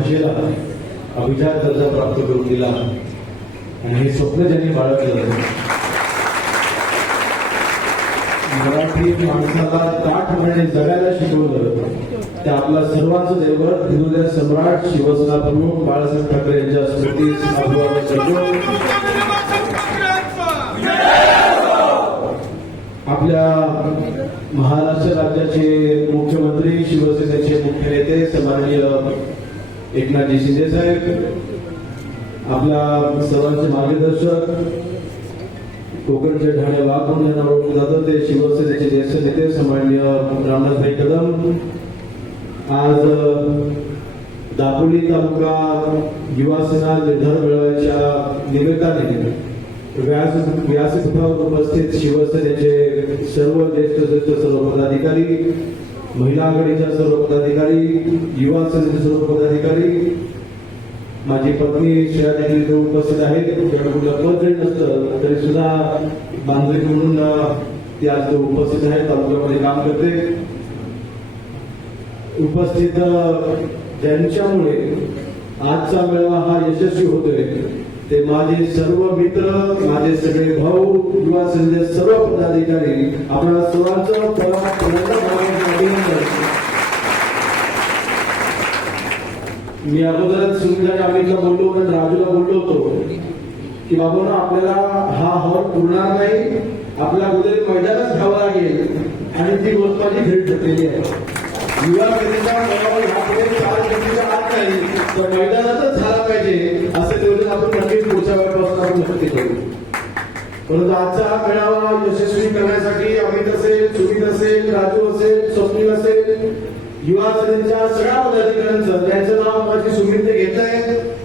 भाषेला अभिजात दर्जा प्राप्त करून दिला. आणि हे स्वप्न ज्यांनी बाळगलं मराठी माणसाला ताठपणे म्हणजे जगायला शिकवलं ते आपला सर्वांचं दैवत हिंदुदय सम्राट शिवसेना प्रमुख बाळासाहेब ठाकरे यांच्या स्मृतीस आपल्या महाराष्ट्र राज्याचे मुख्यमंत्री शिवसेनेचे मुख्य नेते सन्माननीय एकनाथजी शिंदे साहेब आपल्या सर्वांचे मार्गदर्शक कोकणचे ठाणे वाघ म्हणून यांना ओळखले जातात. ते शिवसेनेचे ज्येष्ठ नेते सन्माननीय रामनाथभाई कदम. आज दापोली तालुका युवा सेना निर्धार मेळाव्याच्या निमित्ताने व्यास व्यासपीठावर उपस्थित शिवसेनेचे सर्व ज्येष्ठ ज्येष्ठ सर्व पदाधिकारी महिला आघाडीच्या सर्व पदाधिकारी युवा सेनेचे सर्व पदाधिकारी माझी पत्नी श्रेया देखील इथे उपस्थित आहेत. ज्यावेळी कुठलं पद जरी नसतं तरी सुद्धा बांधली म्हणून ते आज उपस्थित आहेत तालुक्यामध्ये काम करते. उपस्थित ज्यांच्यामुळे आजचा मेळावा हा यशस्वी होतोय ते माझे सर्व मित्र माझे सगळे भाऊ युवा संजय सर्व पदाधिकारी आपण सर्वांचं मी अगोदरच सुनील आणि बोललो आणि राजूला बोललो होतो की बाबा ना आपल्याला हा हॉल पुरणार नाही. आपल्या अगोदर मैदानच घ्यावं लागेल आणि ती गोष्ट माझी घरी ठरलेली आहे. युवा सेनेचा मैदानातच करू परंतु आजचा हा मेळावा यशस्वी करण्यासाठी अमित असेल सुमित असेल राजू असेल स्वप्नील असेल युवा सेनेच्या सगळ्या पदाधिकाऱ्यांचं त्यांचं नाव माझी सुमित घेत आहे.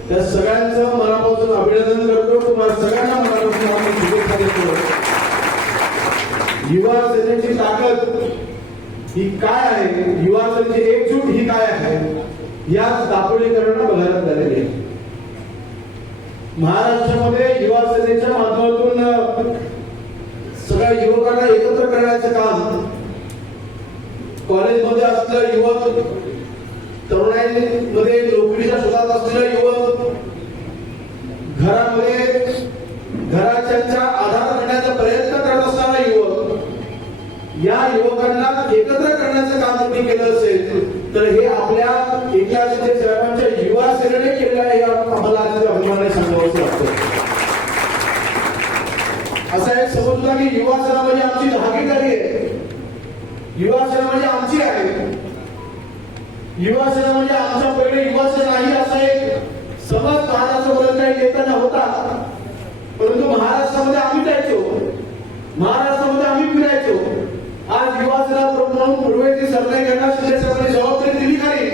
त्या सगळ्यांचं मनापासून अभिनंदन करतो. तुम्हाला सगळ्यांना मनापासून आपण शुभेच्छा देतो. युवा सेनेची ताकद ही काय आहे? युवा सेनेची एकजूट ही काय आहे? याच दापोलीकरांना बघायला झालेली आहे. महाराष्ट्रामध्ये युवा सेनेच्या माध्यमातून सगळ्या युवकांना एकत्र करण्याचं काम कॉलेजमध्ये असलेलं युवक तरुणाईमध्ये नोकरीच्या शोधात असलेला युवक घरामध्ये घराच्या आधार करण्याचा प्रयत्न करत असताना युवक या युवकांना एकत्र करण्याचं काम तुम्ही केलं असेल तर हे आपल्या एकनाथ शिंदे साहेबांच्या युवा सेनेने केलेलं आहे हे आम्हाला आज अभिमानाने सांगावंसं वाटतं असा एक समजला की युवा सेना म्हणजे आमची भागीदारी आहे. युवा सेना म्हणजे आमची आहे. युवा सेना म्हणजे आमच्या पहिले युवा सेना नाही असा एक समज महाराष्ट्रामध्ये काही येताना होता. परंतु महाराष्ट्रामध्ये आम्ही जायचो. महाराष्ट्रामध्ये आम्ही फिरायचो. आज युवा सेना म्हणून पूर्वेची सरकार घेणार शिंदे सरकारने जबाबदारी दिली खरी.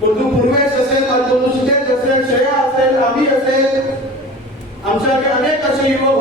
परंतु पूर्वेश असेल माझे सुदेश असेल श्रेया असेल आम्ही असेल. आमच्याकडे अनेक असे युवक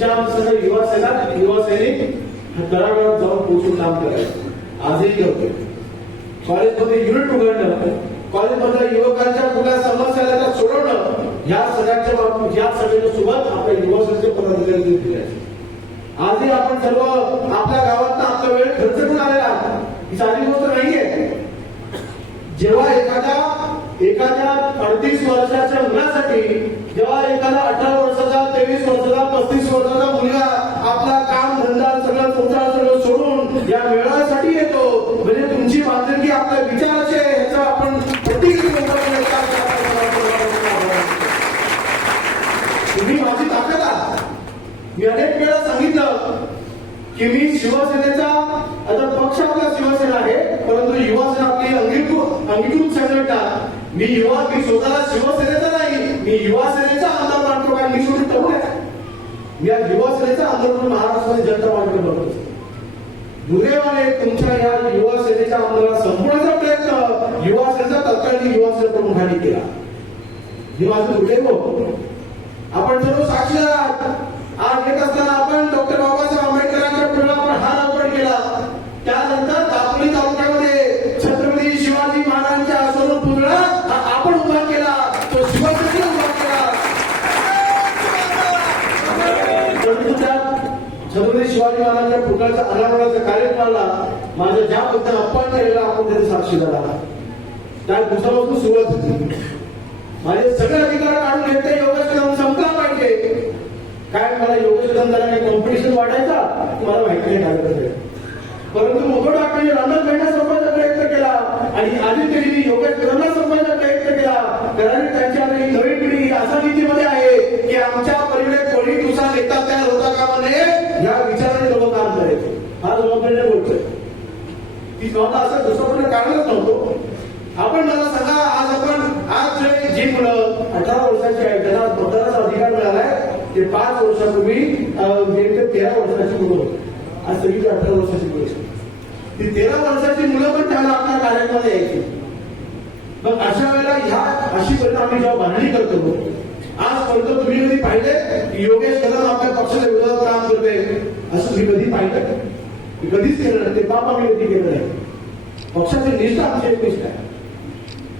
तुमच्या सगळं युवा सेना युवा सैनिक हा तळागाळात जाऊन पोहोचून काम करायचं. आजही करतो कॉलेजमध्ये युनिट उघडणं कॉलेजमधल्या युवकांच्या कुठल्या समस्या त्या सोडवणं या सगळ्यांच्या बाबतीत या सगळ्यांच्या सोबत आपल्या युवा सेनेचे पदाधिकारी दिले आजही आपण सर्व आपल्या गावात आपला वेळ खर्च करून आलेला ही साधी गोष्ट नाहीये. जेव्हा एखाद्या एखाद्या अडतीस वर्षाच्या मुलासाठी जेव्हा एखादा अठरा वर्षाचा तेवीस वर्षाचा पस्तीस वर्षाचा मुलगा आपला काम धंदा सगळं संसार सगळं सोडून या मेळाव्यासाठी येतो म्हणजे तुमची बांधिलकी आपल्या विचाराची आहे, ह्याचा आपण तुम्ही माझी ताकद आहात. मी अनेक वेळा सांगितलं की मी शिवसेनेचा आता पक्ष आपला शिवसेना आहे परंतु युवासेना आपली अंगीकृत अंगीकृत संघटना. मी युवा मी स्वतःला शिवसेनेचा नाही मी युवा सेनेचा आमदार मानतो कारण मी शेवटी तरुण आहे. मी आज युवा सेनेचा आमदार म्हणून महाराष्ट्रामध्ये जनता पार्टीकडे बघतो दुर्दैवाने तुमच्या या युवा सेनेच्या आमदाराला संपवण्याचा प्रयत्न युवा सेनेचा तत्कालीन युवा सेना प्रमुखांनी केला. हे माझं दुर्दैव आपण सर्व साक्षीदार आज येत असताना आपण डॉक्टर बाबासाहेब आपण त्या अप्पांना अपमान आपण त्याचे साक्षीदार आहात. त्या दिवसापासून सुरुवात होती माझे सगळे अधिकार काढून घेतले योगेश संपला पाहिजे. काय मला योगेश कदमला काही कॉम्पिटिशन वाटायचा मला माहिती नाही झालं परंतु मोठं डॉक्टरने रामनाथ भेंडा संपवायचा प्रयत्न केला आणि आदित्यजींनी योगेश कदमला संपवायचा प्रयत्न केला. कारण त्यांच्या ती जबाबदार असं दुसरं कारणच नव्हतो. आपण मला सांगा आज आपण आज जे जी मुलं अठरा वर्षाची आहेत त्यांना मतदानाचा अधिकार मिळालाय. ते पाच वर्षापूर्वी नेमके तेरा वर्षाची मुलं होती. आज सगळी अठरा वर्षाची मुलं ती तेरा वर्षाची मुलं पण त्याला आपल्या कार्यक्रमाला यायची. मग अशा वेळेला ह्या अशी परिणाम आम्ही जेव्हा बांधणी करतो आज पर्यंत तुम्ही कधी पाहिले? की योगेश कदम आपल्या पक्षाच्या विरोधात काम करते असं मी कधी पाहिलं कधीच केलं नाही. ते बाप आम्ही कधी केलं नाही. पक्षाची निष्ठा आमची एकनिष्ठ आहे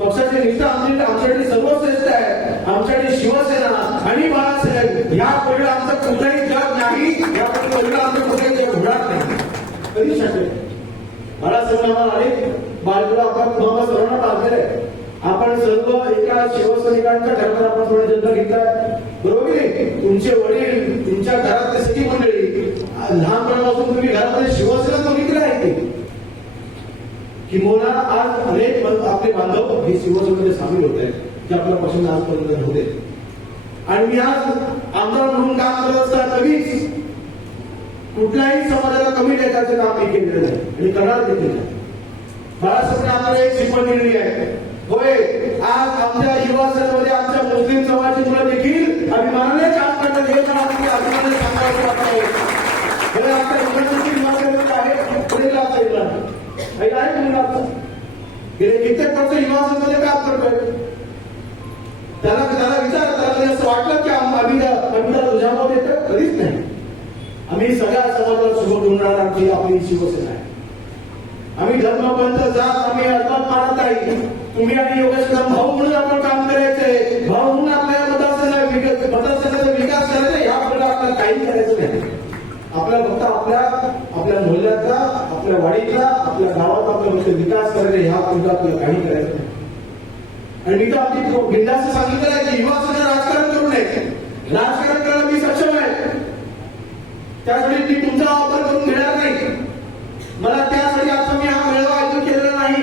पक्षाची निष्ठा आमची आमच्यासाठी सर्वश्रेष्ठ आहे आमच्यासाठी शिवसेना आणि बाळासाहेब या पडलं आमचं कुठलाही जग नाही. या पडलं आमचं कुठलाही जग होणार नाही. कधी शकेल बाळासाहेब आम्हाला अनेक बालकुला आपण तुम्हाला सर्वांना पाहलेलं आहे आपण सर्व एका शिवसैनिकांच्या घरात आपण थोडा जन्म घेतलाय. बरोबर तुमचे वडील तुमच्या घरातले सगळी मंडळी लहानपणापासून तुम्ही घरामध्ये शिवसेना तुम्ही किंबहुना आज अनेक आपले बांधव हे शिवसेनेमध्ये सामील होत आहेत जे आपल्या पक्षाने आजपर्यंत होते आणि मी आज आमदार म्हणून काम करत असताना कधीच कुठल्याही समाजाला कमी देण्याचं काम मी केलेलं नाही आणि करणार देखील नाही. बाळासाहेब आपल्याला एक शिकवण दिलेली आहे. होय आज आमच्या युवा सेनेमध्ये आमच्या मुस्लिम समाजाची मुलं देखील अभिमानाने काम करतात. हे मला आपली अभिमानाने सांगायचं आहे आमच्या मुलांची युवा सेनेमध्ये आहे पुढे आहे तुम्ही लागतं गेले कित्येक वर्ष युवा सेनेमध्ये काम करतोय. त्याला त्याला विचार त्याला असं वाटलं की आम- आम्ही त्या- तुझ्यामध्ये तर कधीच नाही. आम्ही सगळ्या समाजाला सोबत उमणार आमची आपली शिवसेना आहे. आम्ही धर्मपंथ जात आम्ही अजिबात मानत नाही. तुम्ही आणि योगेश कदम भाऊ म्हणून आपण काम करायचंय. भाऊ म्हणून आपल्या मतदारसंघा विकास मतदारसंघाचा विकास करायचा या पुढे आपल्याला काही करायचं नाही. आपल्या फक्त आपल्या आपल्या मोहल्ल्याचा आपल्या वाडीचा आपल्या गावाचा आपला फक्त विकास करायचा ह्या तुमचा आपल्याला काही करायचं नाही. आणि मी तर आपली बिंदास सांगितलं आहे की युवा सुद्धा राजकारण करू नये. राजकारण करायला मी सक्षम आहे. त्यासाठी मी तुमचा वापर करून घेणार नाही. मला त्यासाठी आता मी हा मेळावा आयोजित केलेला नाही.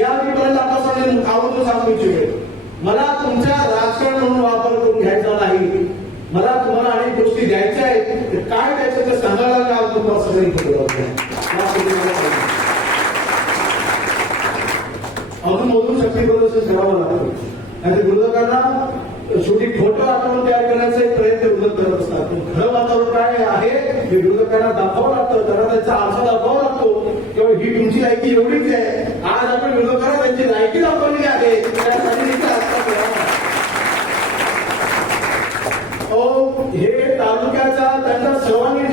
या मी परत आपल्यासाठी आवर्जून सांगू इच्छितो. मला तुमच्या राजकारण म्हणून वापर करून घ्यायचा नाही मला तुम्हाला अनेक गोष्टी द्यायच्या आहेत ते काय द्यायचं ते सांगायला मी आज तुम्हाला सगळं इथे बोलवतो आहे. यासाठी मला अजून शक्ती प्रदर्शन ठेवावं लागतं. आणि विरोधकांना शेवटी खोटं वातावरण तयार करण्याचा एक प्रयत्न विरोधक करत असतात. खरं वातावरण काय आहे हे विरोधकांना दाखवावं लागतं. त्यांना त्यांचा आरसा दाखवावा लागतो. किंवा ही तुमची लायकी एवढीच आहे. आज आपण विरोधकांना त्यांची लायकी दाखवलेली आहे. त्यासाठी हे तालुक्याचा त्यांचा सर्वांनी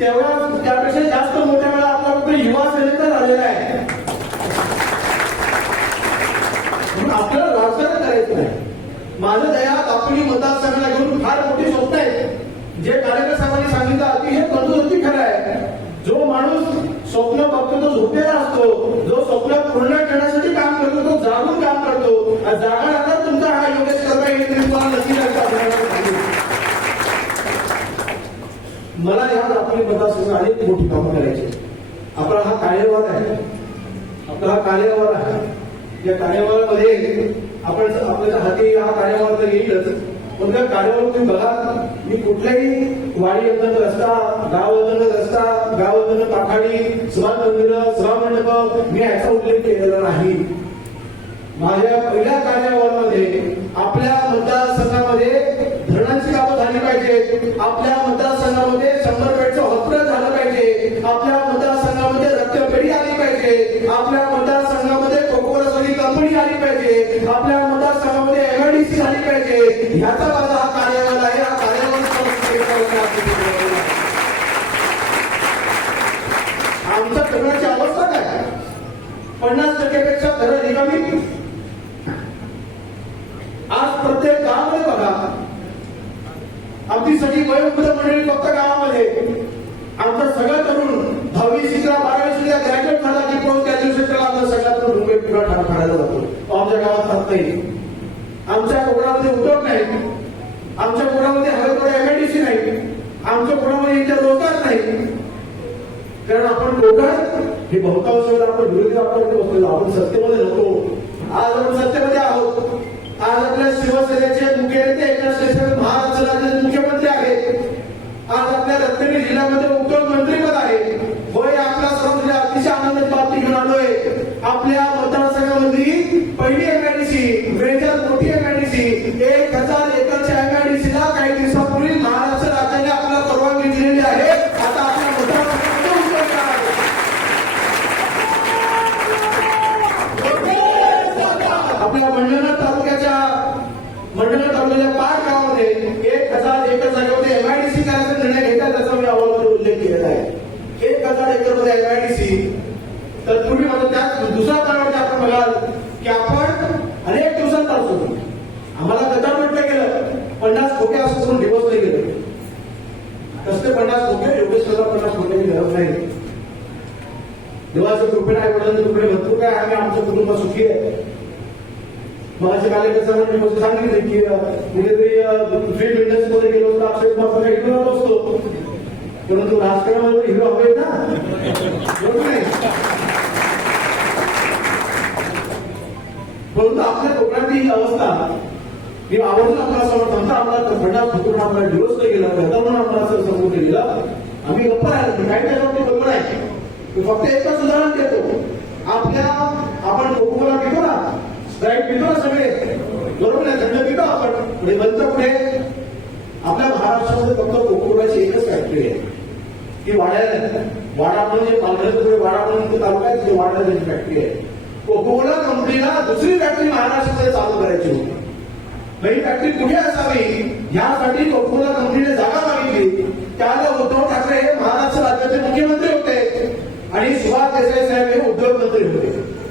तेवढ्या त्यापेक्षा जास्त मोठ्या वेळा आपला फक्त युवा सेनेचा झालेला आहे. आपल्याला राजकारण करायचं नाही. माझं दयात आपली मतदारसंघाला घेऊन फार मोठी स्वप्न आहेत जे कार्यकर साहेबांनी सांगितलं हे तंदुरुस्ती खरं आहे. जो माणूस स्वप्न बघतो तो झोपलेला असतो. जो स्वप्न पूर्ण करण्यासाठी काम करतो तो जागून काम करतो. जागा तुमचा हा योगेश कर्मा येईल तुम्हाला नक्की सांगितलं मला या आपली मतदारसंघ अनेक मोठी कामं करायची. आपला हा कार्यभार आहे. आपला हा कार्यभार आहे. या कार्यभारामध्ये आपण आपल्याच्या हाती हा कार्यभार तर येईलच. पण त्या कार्यभार तुम्ही बघा मी कुठल्याही वाडी अंतर्गत रस्ता गाव अंतर्गत रस्ता गाव अंतर्गत पाखाडी सभा मंदिर सभा मंडप मी याचा उल्लेख केलेला नाही. माझ्या पहिल्या कार्यालयामध्ये टक्क्यापेक्षा रिकामी आज प्रत्येक गावामध्ये बघा. आमची सगळी वयोवृद्ध मंडळी फक्त गावामध्ये. आमचा सगळा तरुण दहावी शिकला बारावी शिकला ग्रॅज्युएट झाला की पोस्ट ग्रॅज्युएशन केला आमचा सगळा तरुण मुंबई पुरा ठार काढायला जातो. तो आमच्या गावात राहत नाही. आमच्या कोणामध्ये उद्योग नाही. आमच्या कोणामध्ये हवे थोडे एमआयडीसी नाही. आमच्या कोणामध्ये इथे रोजगार नाही. कारण आपण कोकण हे बहुतांश वेळेला आपण विरोधी वापरत बसलेलो आपण सत्तेमध्ये नव्हतो. आज आपण सत्तेमध्ये आहोत. आज आपल्या शिवसेनेचे मुख्य नेते एकनाथ शिंदे महाराष्ट्र राज्याचे मुख्यमंत्री आहेत. आज आपल्या रत्नागिरी जिल्ह्यामध्ये उद्योग मंत्रीपद आहे. होय आपला सर्वांसाठी अतिशय आनंदाची बातमी घेऊन आलोय. आपल्या मतदारसंघामध्ये पहिली एमआयडीसी वेळेच्या मोठी आपल्या मंडळ तालुक्याच्या मंडळ तालुक्याच्या पाच गावामध्ये एक हजार एकर जागेमध्ये एमआयडीसी करायचा निर्णय घेतला त्याचा मी अहवालमध्ये उल्लेख केलेला आहे. एक हजार एकरमध्ये एमआयडीसी तर तुम्ही माझा त्यात दुसरा पाण्यावरती आपण बघाल की आपण अनेक दिवसात असतो आम्हाला गदा म्हटलं गेलं पन्नास खोके असं करून दिवस नाही गेले कसले पन्नास खोके? योगेश सुद्धा पन्नास खोक्याची गरज नाही. देवाचं कृपेने आई वडिलांच्या कृपेने भरपूर काय आम्ही आमचं कुटुंब सुखी आहे. माझ्या कार्यकर्त्यांना मी गोष्ट सांगितली की अं, कुठेतरी फिल्म इंडस्ट्रीमध्ये गेलो तर अक्षय कुमार हिरो झालो असतो परंतु राजकारणामध्ये हिरो हवे ना? बरोबर नाही परंतु आपल्या कोकणातली ही अवस्था मी आवर्जून आपल्याला समोर आमचा आम्हाला खड्डा फुटून आपला दिवस नाही गेला घरता म्हणून आम्हाला असं समोर गेलेलं आम्ही गप्प राहिलो काही त्याच्यावरती गप्प नाही. फक्त एकच उदाहरण देतो. आपल्या आपण कोकणाला पितो ना राईट पितो ना सगळे. बरोबर आहे थंड पितो आपण. म्हणजे बंद कुठे आपल्या महाराष्ट्रामध्ये फक्त कोकोलाची एकच फॅक्टरी आहे. ती वाड्याला वाडा म्हणजे जे पुढे वाडा म्हणून तालुका आहे तिथे वाड्याला त्याची फॅक्टरी आहे. कोकोला कंपनीला दुसरी फॅक्टरी महाराष्ट्रामध्ये चालू करायची होती. ही फॅक्टरी कुठे असावी? यासाठी कोकोला कंपनीने जागा मागितली. त्याला उद्धव ठाकरे हे महाराष्ट्र राज्याचे मुख्यमंत्री होते. आणि सुभाष देसाई साहेब हे उद्योग मंत्री होते.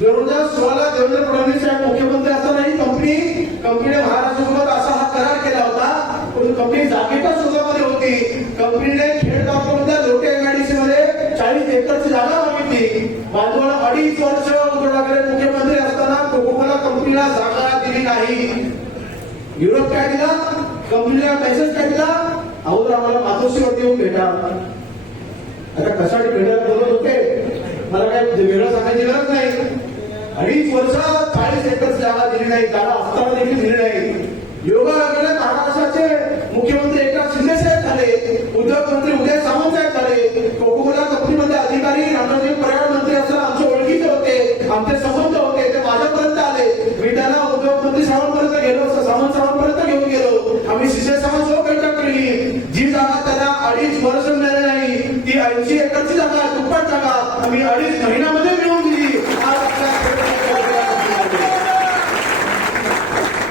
दोन हजार सोळाला देवेंद्र फडणवीस साहेब मुख्यमंत्री असताना ही कंपनी कंपनीने महाराष्ट्रासोबत असा हा करार केला होता. पण कंपनी जागेच्या शोधामध्ये होती. कंपनीने खेड तालुक्यामधल्या लोटे एमआयडीसी मध्ये चाळीस एकरची जागा मागितली. बाजूला अडीच वर्ष उद्धव ठाकरे मुख्यमंत्री असताना कोकोकोला कंपनीला जागा दिली नाही. युरोप काय दिला कंपनीला मेसेज काय दिला अगोदर आम्हाला मातोश्रीवरती येऊन भेटा आता कशासाठी भेटायला बोलत होते? मला काय वेगळं सांगायची गरज नाही. अडीच वर्ष चाळीस एकर जागा दिली नाही. जागा असताना देखील दिली नाही. योगा योगायोगाने महाराष्ट्राचे मुख्यमंत्री एकनाथ शिंदे साहेब झाले उद्योग मंत्री उदय सामंत साहेब झाले कोकोला कंपनीमध्ये अधिकारी रामराजे पर्यावरण मंत्री असताना आमचे ओळखीचे होते आमचे संबंध होते ते माझ्यापर्यंत आले मी त्यांना उद्योग मंत्री सावंतपर्यंत गेलो सावंत सावंतपर्यंत घेऊन गेलो आम्ही शिशे सावंत बैठक केली जी जागा त्यांना अडीच वर्ष मिळाली नाही ती ऐंशी एकरची जागा आहे, दुप्पट जागा आम्ही अडीच महिन्यामध्ये मिळवून दिली आज आपल्या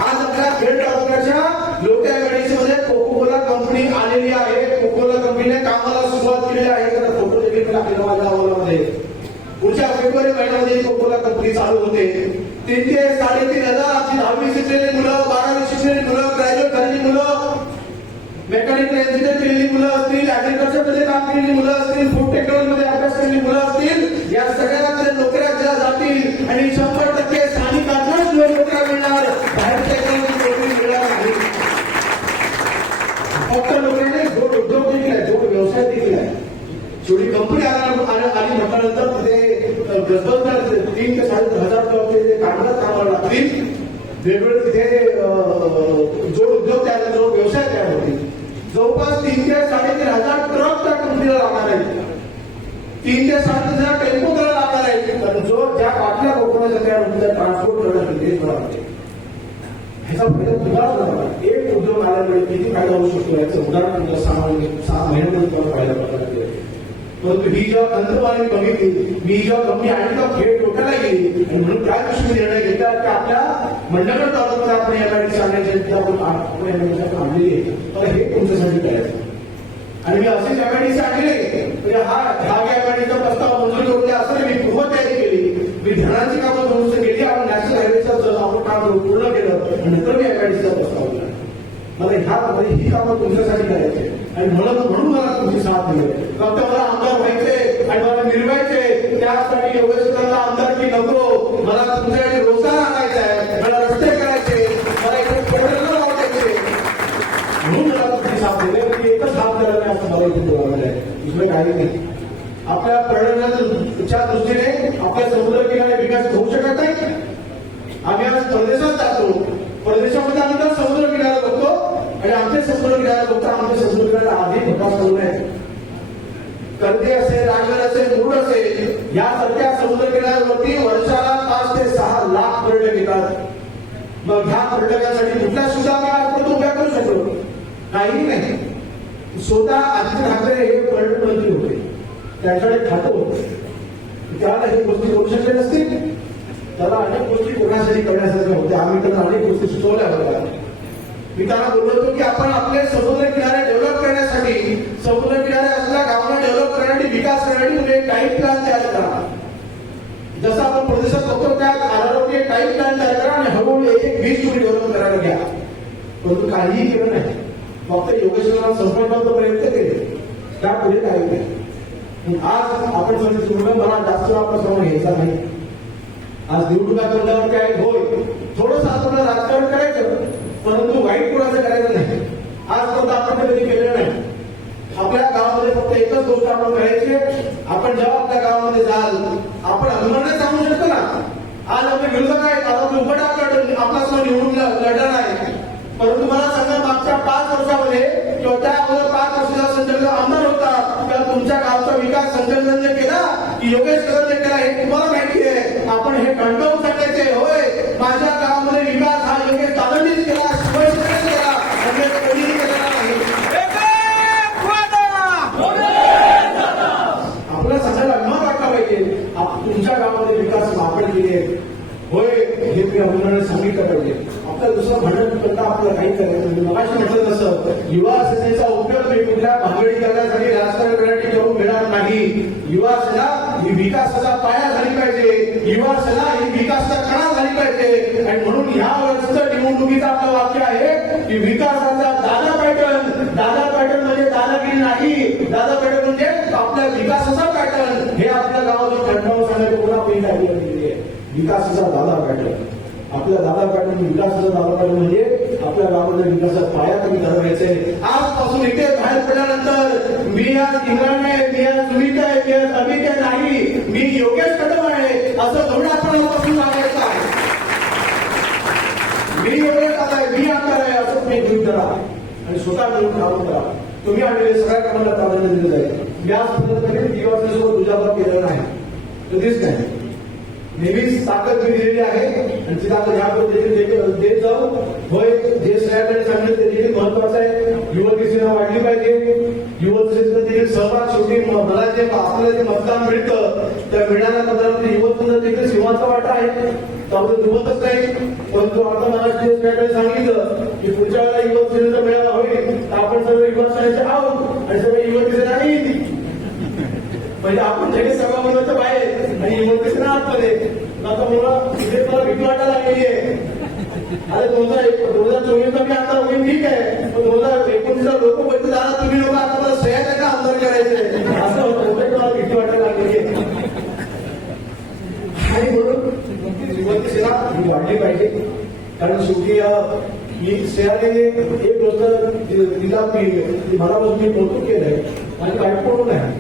आज आपल्या खेड तालुक्याच्या लोट्या मध्ये कोकोकोला कंपनी आलेली आहे कोकोला कंपनीने कामाला सुरुवात केलेली आहे त्याचा फोटो देखील मी टाकलेला माझ्या अहवालामध्ये पुढच्या फेब्रुवारी महिन्यामध्ये कोकोला कंपनी चालू होते. त्यांचे साडेतीन हजारची दहावी शिकलेली मुलं बारावी शिकलेली मुलं ग्रॅज्युएट झालेली मुलं मेकॅनिकल इंजिनियर केलेली मुलं असतील ऍग्रिकल्चरमध्ये काम केलेली मुलं असतील फूड टेक्नॉलॉजी मध्ये अभ्यास केलेली मुलं असतील या सगळ्यांच्या नोकऱ्या दिल्या जातील आणि शंभर टक्के स्थानिकांनाच नोकऱ्या मिळणार बाहेर टेक्नॉलॉजी नोकरी मिळणार नाही. फक्त नोकऱ्याने जोड उद्योग देखील आहे जोड व्यवसाय देखील आहे. शेवटी कंपनी आली म्हटल्यानंतर ते साडे हजार टक्के कामाला थांबावं लागतील वेगवेगळे तिथे अं, जोड उद्योग तयार झाले, जोड व्यवसाय तयार होतील जवळपास तीन ते साडेतीन हजार ट्रक त्या कंपनीला लागणार आहेत. तीन ते साडेतीन हजार टेम्पो त्याला लागणार आहेत. कारण जो ज्या बाटल्या कोकणाच्या तयार होतील त्या करावे ह्याचा फायदा तुम्हाला झाला एक उद्योग आल्यामुळे किती फायदा होऊ शकतो? याचं उदाहरण तुमच्या सहा सहा महिन्यामध्ये तुम्हाला फायदा पडला परंतु ही जेव्हा तंत्रवाणी बघितली मी जेव्हा कंपनी आणि का खेळ डोक्याला गेली म्हणून त्या दिवशी निर्णय घेतला की आपल्या मंडळ तालुक्यात आपण एमआयडी सांगण्याचे आपण आपण आणलेली आहे. तर हे तुमच्यासाठी करायचं आणि मी असेच एमआयडी सांगले म्हणजे हा ह्या एमआयडीचा प्रस्ताव मंजूर होते असं मी पूर्व तयारी केली. मी धरणाची कामं दुरुस्त केली आपण नॅशनल हायवेचं आपण काम पूर्ण केलं नंतर मी एमआयडीचा प्रस्ताव दिला. मला ह्या ही कामं तुमच्यासाठी करायची आणि म्हणून म्हणून मला तुमची साथ दिली फक्त मला आमदार व्हायचे यासाठी योगेश्वरांना योगेश्वरांना आमदारकी नको? मला तुमच्याकडे रोजगार आणायचा आहे. मला रस्ते करायचे मला इकडे पर्यटन वाटायचे म्हणून मला तुम्ही साथ दिले. एकच हात करायला नाही असं मला इथे दुसरं काही नाही. आपल्या पर्यटनाच्या दृष्टीने आपल्या समुद्र किनारे विकास होऊ शकत नाही. आम्ही आज परदेशात जातो. परदेशामध्ये आम्ही समुद्र किनारा बघतो. आणि आमचे समुद्र किनारा बघतो आमच्या समुद्र किनारा आधी विकास करू नये कर्जे असेल राजगड असेल मुरुड असेल यासारख्या समुद्र किनाऱ्यावरती वर्षाला पाच ते सहा लाख पर्यटक येतात. मग ह्या पर्यटकांसाठी कुठल्या सुद्धा आपण तो उभ्या करू शकतो काही नाही. स्वतः आदित्य ठाकरे हे पर्यटन मंत्री होते. त्यांच्याकडे खातं होतं. त्याला ही गोष्टी करू शकले नसतील. त्याला अनेक गोष्टी कोणासाठी करण्यासाठी होत्या. आम्ही त्यांना अनेक गोष्टी सुचवल्या होत्या. मी त्यांना बोललो होतो की आपण आपले समुद्र किनारे डेव्हलप करण्यासाठी समुद्र किनारे करण्यासाठी विकास करण्यासाठी म्हणजे तुम्ही टाईम प्लॅन तयार करा. जसं आपण प्रदेशात बघतो त्या आधारावरती एक टाईम प्लॅन तयार करा आणि हळूहळू एक एक वीज तुम्ही डेव्हलप करायला घ्या. परंतु काहीही केलं नाही. फक्त योगेश्वरांना संपर्काचा प्रयत्न केले. त्यापुढे काही नाही आणि आज आपण सांगितलं मला जास्त आपला समोर घ्यायचा नाही आज निवडणुका तोंडावर काय होय थोडस आपण राजकारण करायचं परंतु वाईट कुणाचं करायचं नाही आजपर्यंत आपण ते कधी केलं नाही आपल्या गावामध्ये फक्त एकच गोष्ट आपण करायची आपण जेव्हा आपल्या गावामध्ये जाल आपण अभिमानाने सांगू शकतो ना आज आपले विरोधक आहेत आज आपले उघड आपला आपला समोर निवडून लढणार आहे. परंतु मला सांगा मागच्या पाच वर्षामध्ये किंवा त्या अगोदर पाच वर्षाचा संचलन आमदार होता तेव्हा तुमच्या गावचा विकास संचालकांनी केला की योगेश कदमने केला हे तुम्हाला माहिती आहे आपण हे कंटाळून सांगायचे होय माझ्या गावामध्ये विकास हा योगेश दादांनीच केला शिवसेनेने केला म्हणजे कोणीही केलेला नाही आपल्याला सगळ्याला अभिमान वाटला पाहिजे आप- तुमच्या गावामध्ये विकास आपण केले होय हे मी अभिमानाने सांगितलं पाहिजे आपल्याला दुसरं भांडण करता आपल्याला काही करायचं नाही. मगाशी म्हटलं तसं युवा सेनेचा उपयोग वेगवेगळ्या कुठल्या भांगडी करण्यासाठी राजकारण करण्यासाठी करून मिळणार नाही. युवा सेना ही विकासाचा पाया झाली पाहिजे. युवा सेना ही विकासाचा कणा झाली पाहिजे. आणि म्हणून ह्या वर्षीचं निवडणुकीचं आपलं वाक्य आहे की विकासाचा दादा पॅटर्न. दादा पॅटर्न म्हणजे दादागिरी नाही. दादा पॅटर्न म्हणजे आपल्या विकासाचा पॅटर्न. हे आपल्या गावातून कंटाळून सांगायचं पुन्हा पेन आहे. विकासाचा दादा पॅटर्न. आपल्या दादा पॅटर्न विकासाचा दादा पॅटर्न म्हणजे आपल्या गावामध्ये विकासाचा पाया तुम्ही ठरवायचे आजपासून इथे बाहेर पडल्यानंतर मी आज इम्रान आहे मी आज सुमित आहे मी आज अमित आहे नाही मी योगेश कदम आहे असं धोरण आपण पासून सांगायचं आहे. मी योगेश दादा आहे मी आकार आहे असं तुम्ही घेऊन करा आणि स्वतः मिळून काम करा तुम्ही आणलेले सगळ्या कामाला प्राधान्य दिलं जाईल. मी आजपर्यंत कधी दिवाळीसोबत दुजाभाव केलेला नाही. कधीच नाही. नेहमीच ताकद दिलेली आहे. आणि ती ताकद ह्या पद्धतीने देत- देत जाऊ. होय जे सगळ्याकडे सांगितलं ते देखील महत्वाचं आहे. युवती सेना वाढली पाहिजे. युवक देखील सहभाग शेवटी मला जे आपल्याला जे मतदान मिळतं त्या मिळणाऱ्या मतदानामध्ये युवक देखील सिंहाचा वाटा आहे. त्यामध्ये युवकच नाही परंतु आता मला जे सगळ्याकडे सांगितलं की पुढच्या वेळेला युवक सेनेचा मेळावा होईल तर आपण सर्व युवक सेनेचे आहोत. आणि सगळे युवक सेना येईल म्हणजे आपण सगळे सभागृहाच्या बाहेर आणि युवक आतमध्ये आता मला तिथे मला भीती वाटायला लागलेली आहे. अरे दोन हजार दोन हजार चोवीसला मी आता होईल ठीक आहे. पण दोन हजार एकोणीसला लोक बोलते दादा तुम्ही लोक आता मला सह्या का आमदार करायचे असं होतं. म्हणजे मला भीती वाटायला लागलेली आहे. आणि म्हणून युवक सेना ही वाढली पाहिजे. कारण शेवटी अं, ही सेनाने एक गोष्ट दि- दिला की मला मी कौतुक केलंय. आणि बायको नाही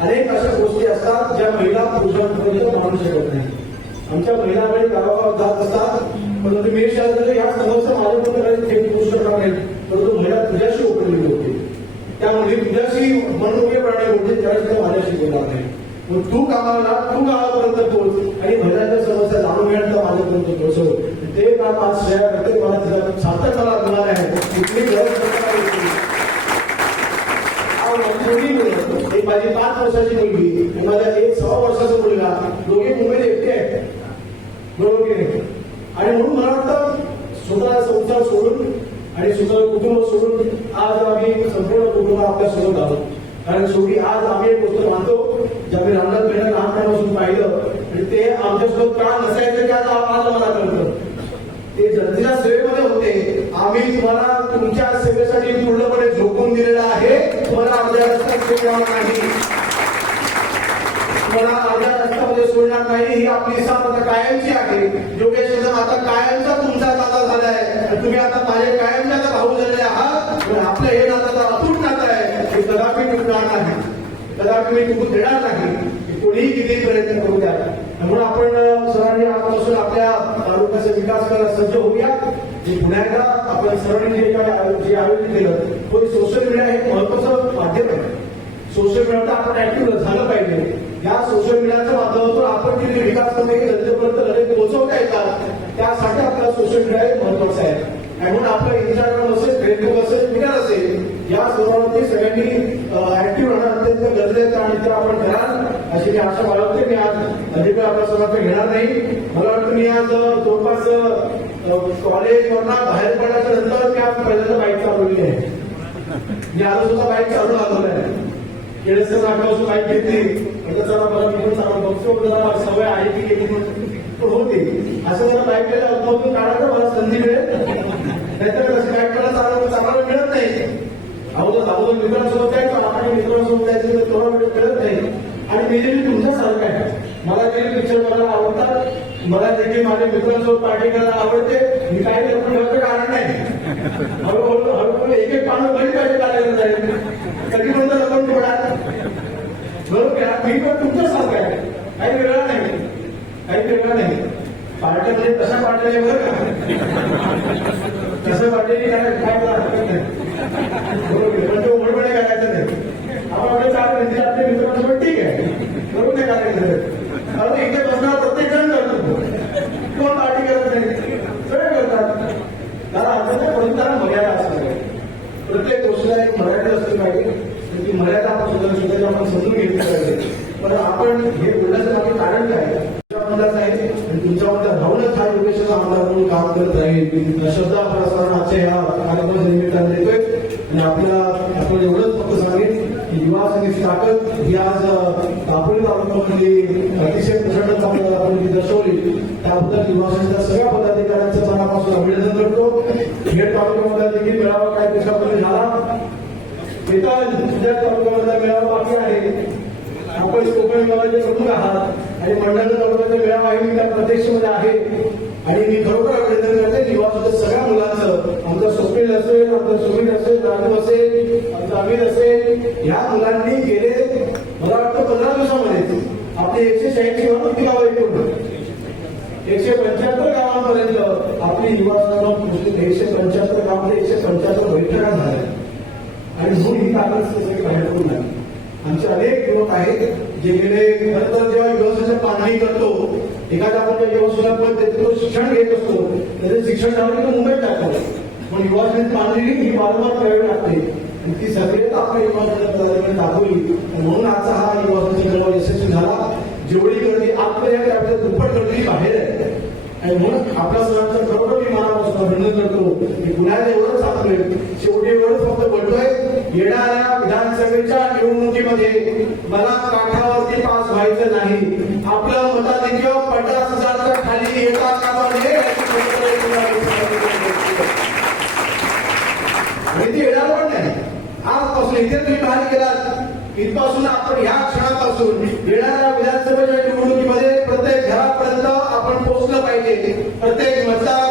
अनेक अशा गोष्टी असतात ज्या महिला पुरुषांपर्यंत मानू म्हणजे शकत नाही. आमच्या महिला वेळी गावागावात जात असतात परंतु मी शास्त्र ह्या समस्या माझ्यापर्यंत थेट पुरुष करणार नाही. परंतु महिला तुझ्याशी ओपनलेली होती. त्यामुळे तुझ्याशी मनोगे प्राणी होते त्यावेळेस माझ्याशी बोलणार नाही. मग तू कामाला तू गावापर्यंत पोहोच. आणि महिलांच्या समस्या जाणून घेण्यात माझ्यापर्यंत पोहोचव. ते काम आज श्रेया करते मला तिला सार्थक मला मिळालं आहे कुठली गरज नसताना येते. हा माझी मुलगी मुलं. एक माझी पाच वर्षाची मुलगी आणि माझा एक सहा वर्षाचा मुलगा दोघे मुंबईत एकटे आहेत. बरोबर की नाही? आणि म्हणून मला वाटतं स्वतः संसार सोडून आणि स्वतः कुटुंब सोडून आज आम्ही संपूर्ण कुटुंब आपल्यासोबत आहोत. कारण शेवटी आज आम्ही एक पुस्तक मानतो जे आम्ही रामनाथ पेढा लहानपणापासून पाहिलं आणि ते आमच्यासोबत का नसायचं ते आज आज मला कळतं. ते जनतेच्या सेवेमध्ये होते. आम्ही तुम्हाला तुमच्या सेवेसाठी पूर्णपणे झोकून दिलेलं आहे. तुम्हाला अर्ध्या रस्त्यात सोडणार नाही. तुम्हाला अर्ध्या रस्त्यामध्ये सोडणार नाही. ही आपली साथ आता कायमची आहे. योगेश आता कायमचा तुमचा दादा झालाय. तुम्ही आता माझे कायमचे आता भाऊ झालेले आहात. पण आपलं हे नातं आता अतूट नातं आहे. हे कदापि तुटणार नाही. कदापि मी तुटून देणार नाही. कोणीही किती प्रयत्न करू द्या. कसे विकास करायला सज्ज होऊया. जे पुण्याला आपण सरांनी जे जे आयोजित केलं तो सोशल मीडिया हे महत्वाचं माध्यम आहे. सोशल मीडियावर आपण ऍक्टिव्ह झालं पाहिजे. या सोशल मीडियाच्या माध्यमातून आपण किती विकास करणे जनतेपर्यंत लगेच पोहोचवता येतात. त्यासाठी आपला सोशल मीडिया हे महत्वाचं आहे. आणि म्हणून आपलं इंस्टाग्राम असेल फेसबुक असेल ट्विटर असेल या सर्वांवरती सगळ्यांनी ऍक्टिव्ह राहणं अत्यंत गरजेचं आणि ते आपण कराल अशी मी आशा बाळगते मी आज अधिक वेळ आपल्यासमोर घेणार नाही. मला वाटतं मी आज अं, जवळपास कॉलेजवरनं बाहेर पडल्याच्या नंतर मी आज पहिल्यांदा बाईक चालवली आहे. मी आज सुद्धा बाईक चालू आलेलो आहे. केळसर नाटकापासून बाईक घेतली. म्हणजे चला मला मी चालू बघतो. मला सवय आहे की गेली पण होती. असं मला बाईक केलं अनुभव काढायचं मला संधी मिळेल. नाहीतर कसं बाईक मला चालवलं चालवायला मिळत नाही. अगोदर अगोदर मित्रांसोबत जायचं. आपण मित्रांसोबत जायचं तर थोडा वेळ मिळत आणि मी जे तुमच्यासारखं आहे मला जे पिक्चर मला आवडतात मला देखील माझ्या मित्रांसोबत पार्टी करायला आवडते मी काही लपून ठेवतं कारण नाही हळूहळू हळूहळू एक एक पानं बरी पाहिजे काढायला जाईल कधी म्हणतो लपून ठेवणार बरोबर मी पण तुमच्यासारखं आहे काही वेगळा नाही काही वेगळा नाही पार्ट्या म्हणजे तशा पार्ट्या बरं का तसं पार्ट्याने काय काय हरकत नाही बरोबर आहे. पण तो उघडपणे करायचं नाही आपण आपले चार म्हणजे आपल्या मित्रांसोबत ठीक आहे बरोबर नाही करायचं कारण इथे बसणार प्रत्येक जण करतो कोण पार्टी करत नाही सगळे करतात त्याला अर्थ पण त्याला मर्यादा असणार पाहिजे. प्रत्येक गोष्टीला एक मर्यादा असली पाहिजे. ती मर्यादा आपण सुद्धा सुद्धा आपण समजून घेतली पाहिजे. पण आपण हे बोलण्याचं मागे कारण काय आहे? तुमच्यामधलाच आहे आणि राहूनच हा योगेश्वर आमदार म्हणून काम करत राहील शब्द असताना आजच्या या देतोय. आणि आपल्याला आपण एवढंच फक्त सांगेन की युवा ताकद ही आज दापोली तालुक्यामध्ये अतिशय प्रचंड ताकद आपण दर्शवली. त्याबद्दल युवा सेनेच्या सगळ्या पदाधिकाऱ्यांचं मनापासून अभिनंदन करतो खेड तालुक्यामध्ये देखील मेळावा काही दिवसापूर्वी झाला एका जिल्ह्यात तालुक्यामधला मेळावा बाकी आहे आपण कोकण विभागाचे प्रमुख आहात आणि मंडळ तालुक्याचा मेळावा आहे मी त्या प्रत्यक्षमध्ये आहे. आणि मी खरोखर अभिनंदन करते. युवाच्या सगळ्या मुलांचं. आमचं स्वप्नील असेल आमचं सुमित असेल राजू असेल आमचं अमित असेल ह्या मुलांनी गेले मला वाटतं पंधरा दिवसामध्ये. आपले एकशे शहाऐंशी गाव किती गाव एकूण. एकशे पंच्याहत्तर गावांपर्यंत आपली युवा पोहोचली. एकशे पंच्याहत्तर गावामध्ये एकशे पंच्याहत्तर बैठका झाल्या. आणि म्हणून ही कागद सगळी बाहेर पडून आमचे अनेक युवक आहेत. जे गेले जेव्हा व्यवसायाची पाहणी करतो एखादा आपण त्या पण त्याचं तो शिक्षण घेत असतो त्याचं शिक्षण झालं की तो मुंबईत टाकतो पण युवासेनेत पाहणी ही वारंवार करावी लागते. आणि ती सगळेच आपल्या युवासेनेत दाखवली म्हणून आजचा हा युवासेनेचा मेळावा यशस्वी झाला. जेवढी गर्दी आतमध्ये आपल्या दुप्पट गर्दी बाहेर आहे. आणि म्हणून आपल्या सरांचं खरोखर मी मनापासून अभिनंदन करतो. की पुण्यात एवढंच आपलं शेवटी एवढंच फक्त आहे येणाऱ्या विधानसभेच्या निवडणुकीमध्ये मला काठावरती पास व्हायचं नाही. आपलं मताधिक्य पन्नास हजारच्या खाली येता कामा नये आणि ते येणार पण नाही. आजपासून इथे तुम्ही बाहेर गेलात इथपासून आपण ह्या क्षणापासून येणाऱ्या विधानसभेच्या निवडणुकीमध्ये प्रत्येक घरापर्यंत आपण पोहोचलं पाहिजे. प्रत्येक मतदार